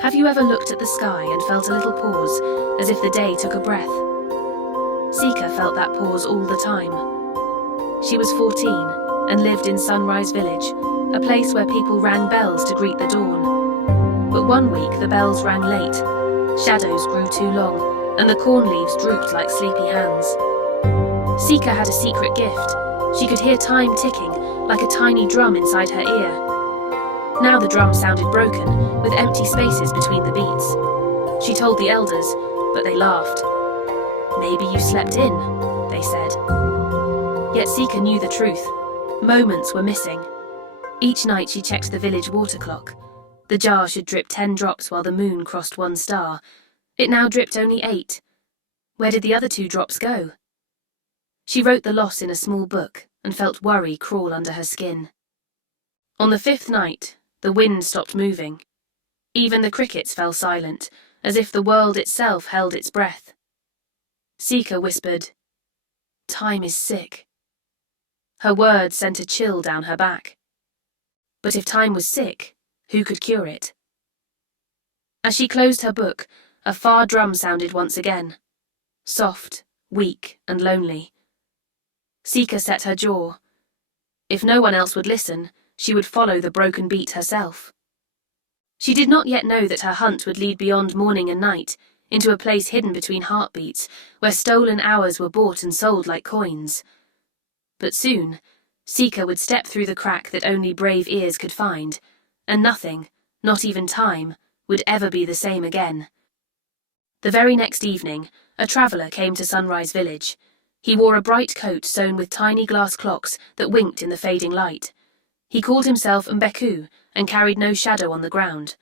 Have you ever looked at the sky and felt a little pause, as if the day took a breath? Sika felt that pause all the time. She was 14 and lived in Sunrise Village, a place where people rang bells to greet the dawn. But one week the bells rang late, shadows grew too long, and the corn leaves drooped like sleepy hands. Sika had a secret gift. She could hear time ticking, like a tiny drum inside her ear. Now the drum sounded broken, with empty spaces between the beats. She told the elders, but they laughed. "Maybe you slept in," they said. Yet Sika knew the truth. Moments were missing. Each night she checked the village water clock. The jar should drip 10 drops while the moon crossed 1 star. It now dripped only 8. Where did the other 2 drops go? She wrote the loss in a small book and felt worry crawl under her skin. On the 5th night, the wind stopped moving. Even the crickets fell silent, as if the world itself held its breath. Sika whispered, "Time is sick." Her words sent a chill down her back. But if time was sick, who could cure it? As she closed her book, a far drum sounded once again, soft, weak, and lonely. Sika set her jaw. If no one else would listen, she would follow the broken beat herself. She did not yet know that her hunt would lead beyond morning and night, into a place hidden between heartbeats, where stolen hours were bought and sold like coins. But soon, Sika would step through the crack that only brave ears could find, and nothing, not even time, would ever be the same again. The very next evening, a traveller came to Sunrise Village. He wore a bright coat sewn with tiny glass clocks that winked in the fading light. He called himself Mbeku and carried no shadow on the ground.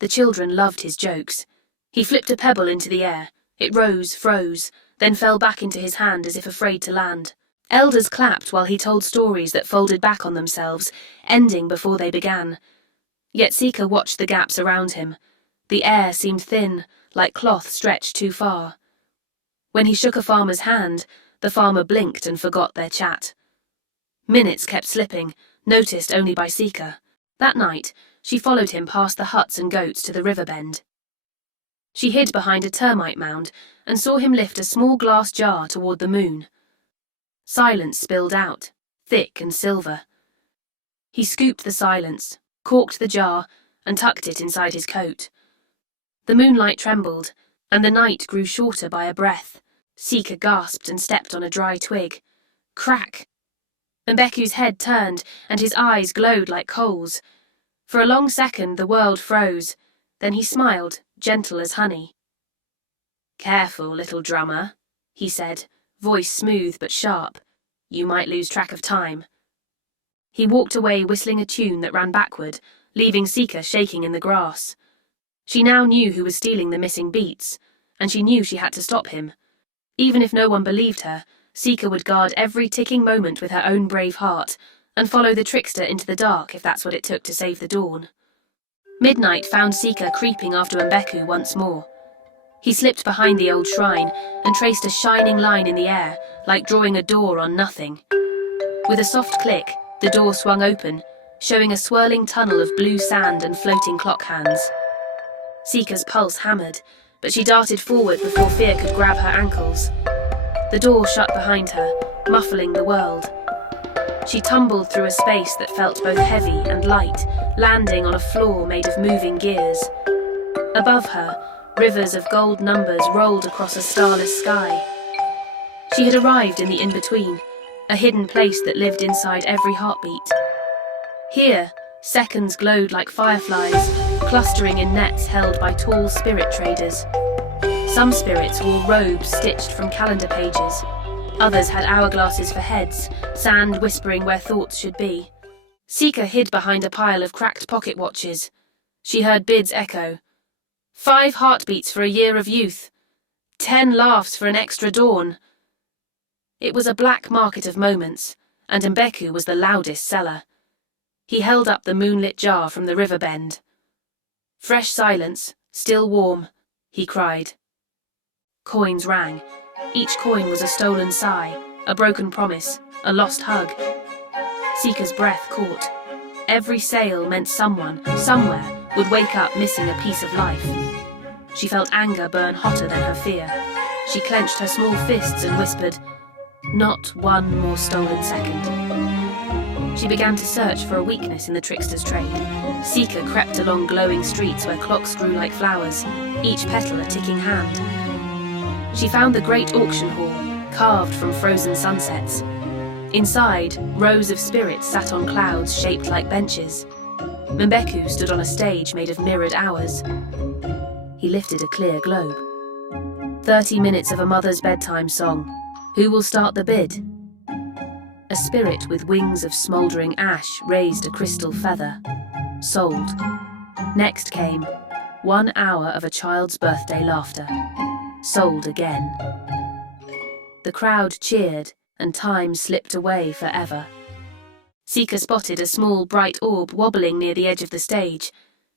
The children loved his jokes. He flipped a pebble into the air. It rose, froze, then fell back into his hand as if afraid to land. Elders clapped while he told stories that folded back on themselves, ending before they began. Yet Sika watched the gaps around him. The air seemed thin, like cloth stretched too far. When he shook a farmer's hand, the farmer blinked and forgot their chat. Minutes kept slipping, noticed only by Sika. That night, she followed him past the huts and goats to the river bend. She hid behind a termite mound and saw him lift a small glass jar toward the moon. Silence spilled out, thick and silver. He scooped the silence, corked the jar, and tucked it inside his coat. The moonlight trembled, and the night grew shorter by a breath. Sika gasped and stepped on a dry twig. Crack! Mbeku's head turned, and his eyes glowed like coals. For a long second the world froze. Then he smiled, gentle as honey. "Careful, little drummer," he said, voice smooth but sharp. "You might lose track of time." He walked away whistling a tune that ran backward, leaving Sika shaking in the grass. She now knew who was stealing the missing beats, and she knew she had to stop him. Even if no one believed her, Sika would guard every ticking moment with her own brave heart, and follow the trickster into the dark if that's what it took to save the dawn. Midnight found Sika creeping after Mbeku once more. He slipped behind the old shrine and traced a shining line in the air, like drawing a door on nothing. With a soft click, the door swung open, showing a swirling tunnel of blue sand and floating clock hands. Sika's pulse hammered, but she darted forward before fear could grab her ankles. The door shut behind her, muffling the world. She tumbled through a space that felt both heavy and light, landing on a floor made of moving gears. Above her, rivers of gold numbers rolled across a starless sky. She had arrived in the in-between, a hidden place that lived inside every heartbeat. Here, seconds glowed like fireflies, clustering in nets held by tall spirit traders. Some spirits wore robes stitched from calendar pages. Others had hourglasses for heads, sand whispering where thoughts should be. Sika hid behind a pile of cracked pocket watches. She heard bids echo. 5 heartbeats for a year of youth. 10 laughs for an extra dawn. It was a black market of moments, and Mbeku was the loudest seller. He held up the moonlit jar from the river bend. "Fresh silence, still warm," he cried. Coins rang. Each coin was a stolen sigh, a broken promise, a lost hug. Sika's breath caught. Every sale meant someone, somewhere, would wake up missing a piece of life. She felt anger burn hotter than her fear. She clenched her small fists and whispered, "Not one more stolen second." She began to search for a weakness in the trickster's trade. Sika crept along glowing streets where clocks grew like flowers, each petal a ticking hand. She found the great auction hall, carved from frozen sunsets. Inside, rows of spirits sat on clouds shaped like benches. Mbeku stood on a stage made of mirrored hours. He lifted a clear globe. 30 minutes of a mother's bedtime song. Who will start the bid? A spirit with wings of smouldering ash raised a crystal feather. Sold. Next came 1 hour of a child's birthday laughter. Sold again. The crowd cheered, and time slipped away forever. Sika spotted a small, bright orb wobbling near the edge of the stage.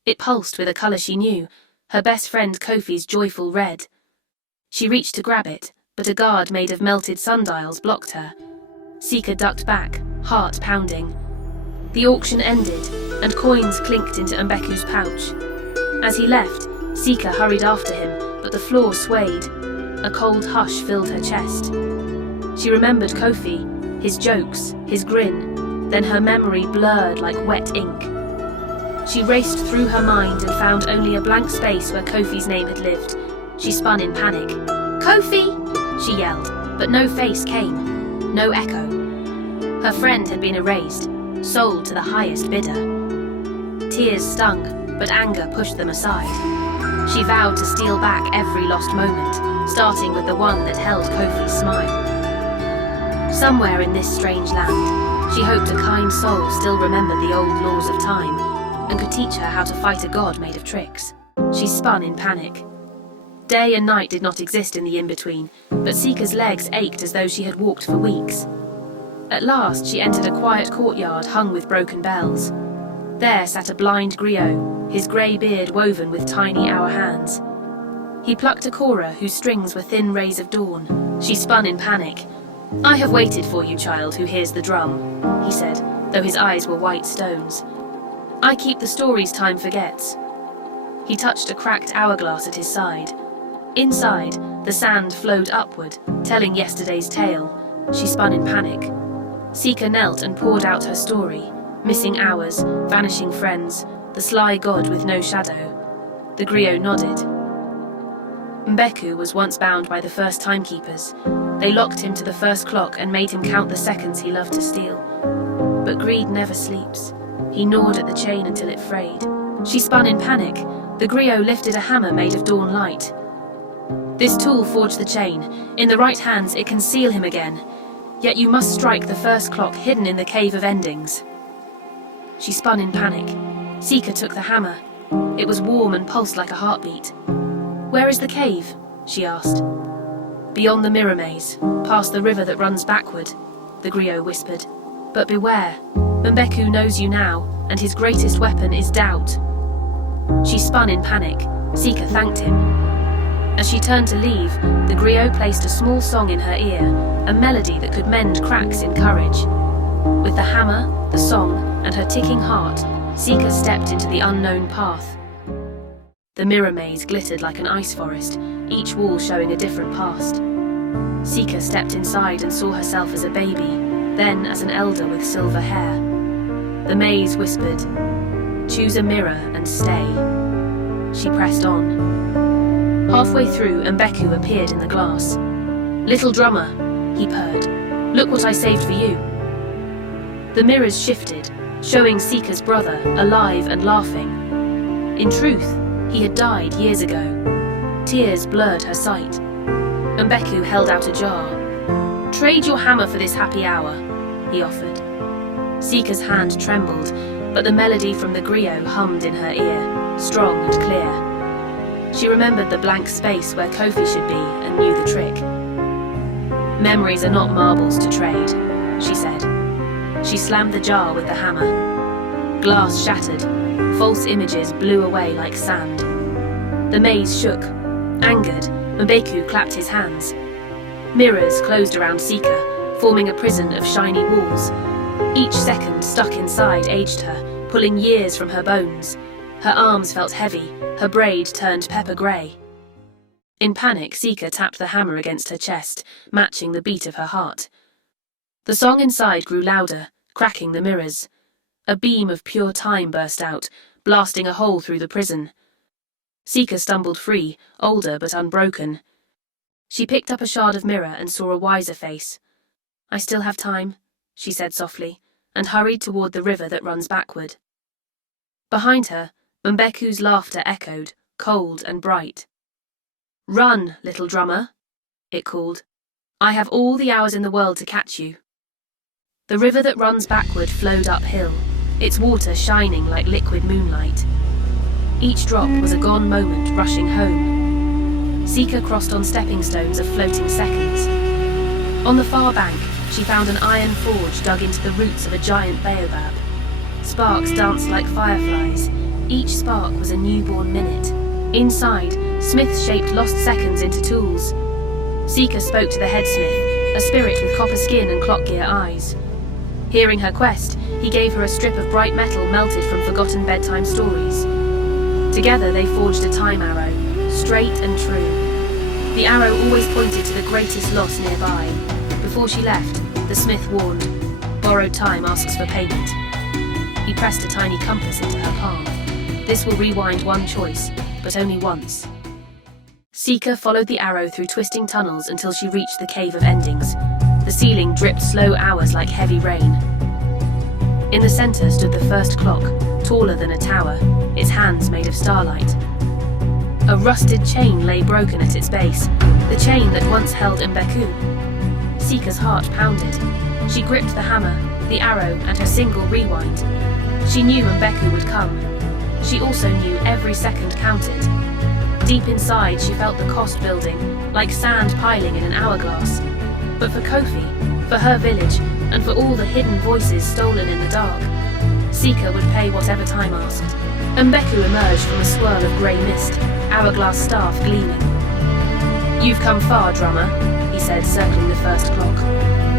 It pulsed with a colour she knew, her best friend Kofi's joyful red. She reached to grab it, but a guard made of melted sundials blocked her. Sika ducked back, heart pounding. The auction ended, and coins clinked into Mbeku's pouch. As he left, Sika hurried after him, but the floor swayed. A cold hush filled her chest. She remembered Kofi, his jokes, his grin, then her memory blurred like wet ink. She raced through her mind and found only a blank space where Kofi's name had lived. She spun in panic. "Kofi!" she yelled, but no face came, no echo. Her friend had been erased, sold to the highest bidder. Tears stung, but anger pushed them aside. She vowed to steal back every lost moment, starting with the one that held Kofi's smile. Somewhere in this strange land, she hoped a kind soul still remembered the old laws of time and could teach her how to fight a god made of tricks. She spun in panic. Day and night did not exist in the in-between, but Sika's legs ached as though she had walked for weeks. At last, she entered a quiet courtyard hung with broken bells. There sat a blind griot, his grey beard woven with tiny hour hands. He plucked a kora whose strings were thin rays of dawn. She spun in panic. "I have waited for you, child who hears the drum," he said, though his eyes were white stones. "I keep the stories time forgets." He touched a cracked hourglass at his side. Inside, the sand flowed upward, telling yesterday's tale. She spun in panic. Sika knelt and poured out her story. Missing hours, vanishing friends, the sly god with no shadow. The griot nodded. Mbeku was once bound by the first timekeepers. They locked him to the first clock and made him count the seconds he loved to steal. But greed never sleeps. He gnawed at the chain until it frayed. She spun in panic. The griot lifted a hammer made of dawn light. "This tool forged the chain. In the right hands it can seal him again. Yet you must strike the first clock hidden in the cave of endings." She spun in panic. Sika took the hammer. It was warm and pulsed like a heartbeat. "Where is the cave?" she asked. "Beyond the mirror maze, past the river that runs backward," the griot whispered. "But beware, Mbeku knows you now, and his greatest weapon is doubt." She spun in panic. Sika thanked him. As she turned to leave, the griot placed a small song in her ear, a melody that could mend cracks in courage. With the hammer, the song, and her ticking heart, Sika stepped into the unknown path. The mirror maze glittered like an ice forest, each wall showing a different past. Sika stepped inside and saw herself as a baby, then as an elder with silver hair. The maze whispered, "Choose a mirror and stay." She pressed on. Halfway through, Mbeku appeared in the glass. "Little drummer," he purred, "look what I saved for you." The mirrors shifted, showing Sika's brother, alive and laughing. In truth, he had died years ago. Tears blurred her sight. Mbeku held out a jar. "Trade your hammer for this happy hour," he offered. Sika's hand trembled, but the melody from the griot hummed in her ear, strong and clear. She remembered the blank space where Kofi should be and knew the trick. "Memories are not marbles to trade," she said. She slammed the jar with the hammer. Glass shattered. False images blew away like sand. The maze shook. Angered, Mbeku clapped his hands. Mirrors closed around Sika, forming a prison of shiny walls. Each second stuck inside aged her, pulling years from her bones. Her arms felt heavy, her braid turned pepper grey. In panic, Sika tapped the hammer against her chest, matching the beat of her heart. The song inside grew louder, cracking the mirrors. A beam of pure time burst out, blasting a hole through the prison. Sika stumbled free, older but unbroken. She picked up a shard of mirror and saw a wiser face. "I still have time," she said softly, and hurried toward the river that runs backward. Behind her, Mbeku's laughter echoed, cold and bright. "Run, little drummer," it called. "I have all the hours in the world to catch you." The river that runs backward flowed uphill, its water shining like liquid moonlight. Each drop was a gone moment rushing home. Sika crossed on stepping stones of floating seconds. On the far bank, she found an iron forge dug into the roots of a giant baobab. Sparks danced like fireflies. Each spark was a newborn minute. Inside, Smith shaped lost seconds into tools. Sika spoke to the headsmith, a spirit with copper skin and clock gear eyes. Hearing her quest, he gave her a strip of bright metal melted from forgotten bedtime stories. Together they forged a time arrow, straight and true. The arrow always pointed to the greatest loss nearby. Before she left, the smith warned, "Borrowed time asks for payment." He pressed a tiny compass into her palm. "This will rewind one choice, but only once." Sika followed the arrow through twisting tunnels until she reached the Cave of Endings. The ceiling dripped slow hours like heavy rain. In the center stood the first clock, taller than a tower, its hands made of starlight. A rusted chain lay broken at its base, the chain that once held Mbeku. Sika's heart pounded. She gripped the hammer, the arrow, and her single rewind. She knew Mbeku would come. She also knew every second counted. Deep inside, she felt the cost building, like sand piling in an hourglass. But for Kofi, for her village, and for all the hidden voices stolen in the dark, Sika would pay whatever time asked. Mbeku emerged from a swirl of grey mist, hourglass staff gleaming. "You've come far, drummer," he said, circling the first clock.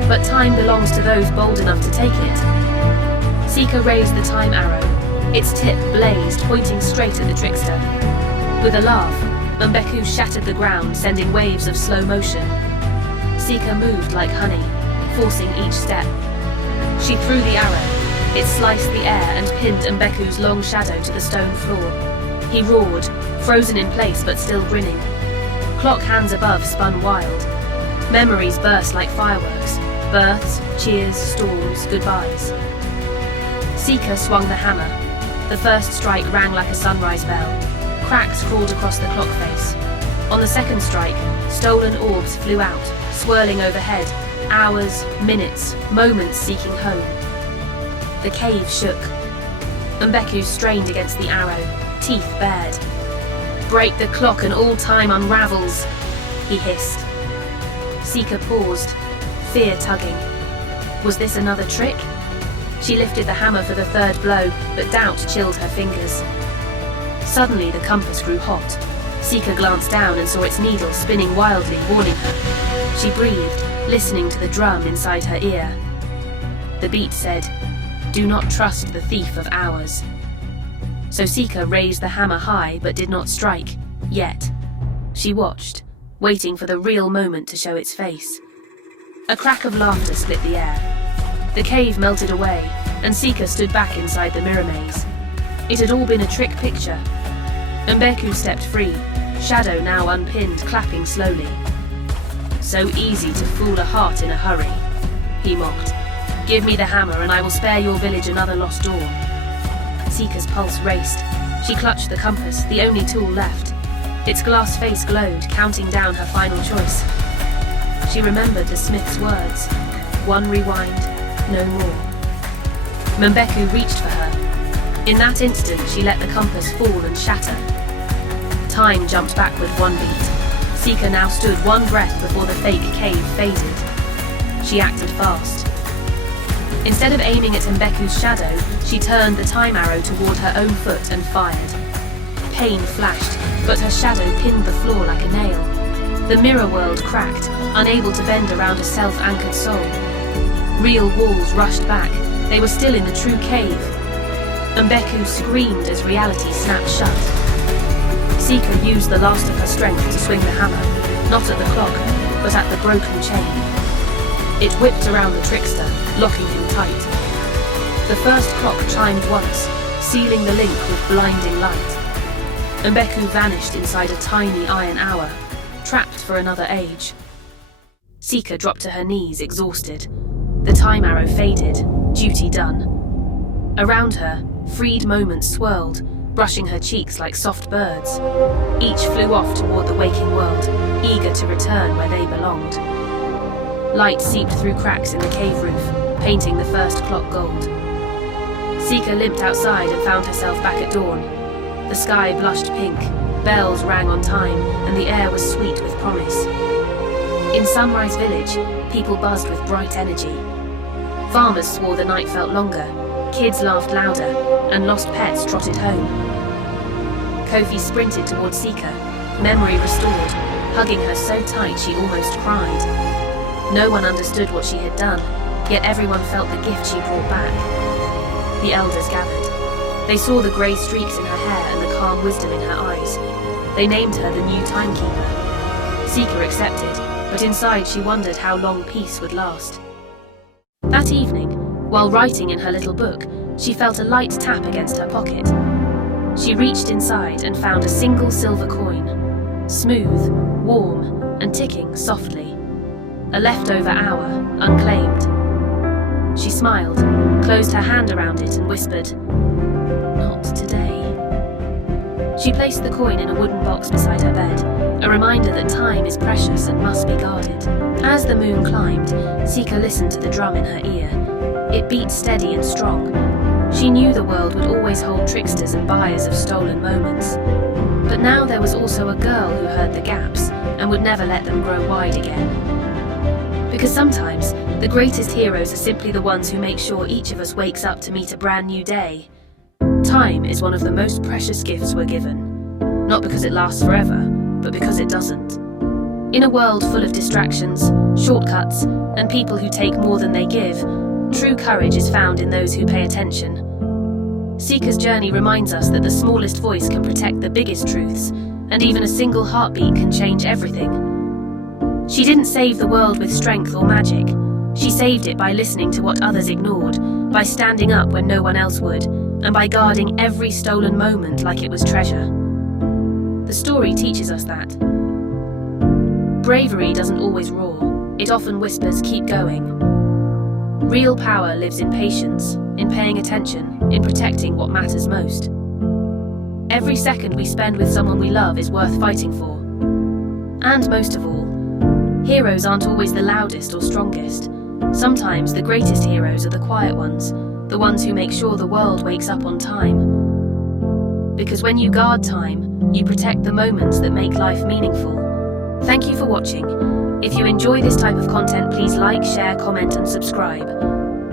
"But time belongs to those bold enough to take it." Sika raised the time arrow. Its tip blazed, pointing straight at the trickster. With a laugh, Mbeku shattered the ground, sending waves of slow motion. Sika moved like honey, forcing each step. She threw the arrow. It sliced the air and pinned Mbeku's long shadow to the stone floor. He roared, frozen in place but still grinning. Clock hands above spun wild. Memories burst like fireworks. Births, cheers, storms, goodbyes. Sika swung the hammer. The first strike rang like a sunrise bell. Cracks crawled across the clock face. On the second strike, stolen orbs flew out, swirling overhead. Hours, minutes, moments seeking home. The cave shook. Mbeku strained against the arrow, teeth bared. "Break the clock and all time unravels," he hissed. Sika paused, fear tugging. Was this another trick? She lifted the hammer for the third blow, but doubt chilled her fingers. Suddenly the compass grew hot. Sika glanced down and saw its needle spinning wildly, warning her. She breathed, listening to the drum inside her ear. The beat said, "Do not trust the thief of hours." So Sika raised the hammer high but did not strike, yet. She watched, waiting for the real moment to show its face. A crack of laughter split the air. The cave melted away, and Sika stood back inside the mirror maze. It had all been a trick picture. Mbeku stepped free, shadow now unpinned, clapping slowly. "So easy to fool a heart in a hurry," he mocked. "Give me the hammer and I will spare your village another lost dawn." Sika's pulse raced. She clutched the compass, the only tool left. Its glass face glowed, counting down her final choice. She remembered the smith's words. One rewind, no more. Mbeku reached for her. In that instant, she let the compass fall and shatter. Time jumped backward one beat. Sika now stood one breath before the fake cave faded. She acted fast. Instead of aiming at Mbeku's shadow, she turned the time arrow toward her own foot and fired. Pain flashed, but her shadow pinned the floor like a nail. The mirror world cracked, unable to bend around a self-anchored soul. Real walls rushed back. They were still in the true cave. Mbeku screamed as reality snapped shut. Sika used the last of her strength to swing the hammer, not at the clock, but at the broken chain. It whipped around the trickster, locking him tight. The first clock chimed once, sealing the link with blinding light. Mbeku vanished inside a tiny iron hour, trapped for another age. Sika dropped to her knees, exhausted. The time arrow faded, duty done. Around her, freed moments swirled, brushing her cheeks like soft birds. Each flew off toward the waking world, eager to return where they belonged. Light seeped through cracks in the cave roof, painting the first clock gold. Sika limped outside and found herself back at dawn. The sky blushed pink, bells rang on time, and the air was sweet with promise. In Sunrise Village, people buzzed with bright energy. Farmers swore the night felt longer, kids laughed louder, and lost pets trotted home. Kofi sprinted towards Sika, memory restored, hugging her so tight she almost cried. No one understood what she had done, yet everyone felt the gift she brought back. The elders gathered. They saw the grey streaks in her hair and the calm wisdom in her eyes. They named her the new timekeeper. Sika accepted, but inside she wondered how long peace would last. That evening, while writing in her little book, she felt a light tap against her pocket. She reached inside and found a single silver coin, smooth, warm, and ticking softly. A leftover hour, unclaimed. She smiled, closed her hand around it and whispered, "Not today." She placed the coin in a wooden box beside her bed, a reminder that time is precious and must be guarded. As the moon climbed, Sika listened to the drum in her ear. It beat steady and strong. She knew the world would always hold tricksters and buyers of stolen moments. But now there was also a girl who heard the gaps and would never let them grow wide again. Because sometimes, the greatest heroes are simply the ones who make sure each of us wakes up to meet a brand new day. Time is one of the most precious gifts we're given. Not because it lasts forever, but because it doesn't. In a world full of distractions, shortcuts, and people who take more than they give, true courage is found in those who pay attention. Sika's journey reminds us that the smallest voice can protect the biggest truths, and even a single heartbeat can change everything. She didn't save the world with strength or magic. She saved it by listening to what others ignored, by standing up when no one else would, and by guarding every stolen moment like it was treasure. The story teaches us that. Bravery doesn't always roar. It often whispers, "Keep going." Real power lives in patience, in paying attention, in protecting what matters most. Every second we spend with someone we love is worth fighting for. And most of all, heroes aren't always the loudest or strongest. Sometimes the greatest heroes are the quiet ones, the ones who make sure the world wakes up on time. Because when you guard time, you protect the moments that make life meaningful. Thank you for watching. If you enjoy this type of content, please like, share, comment, and subscribe.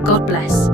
God bless.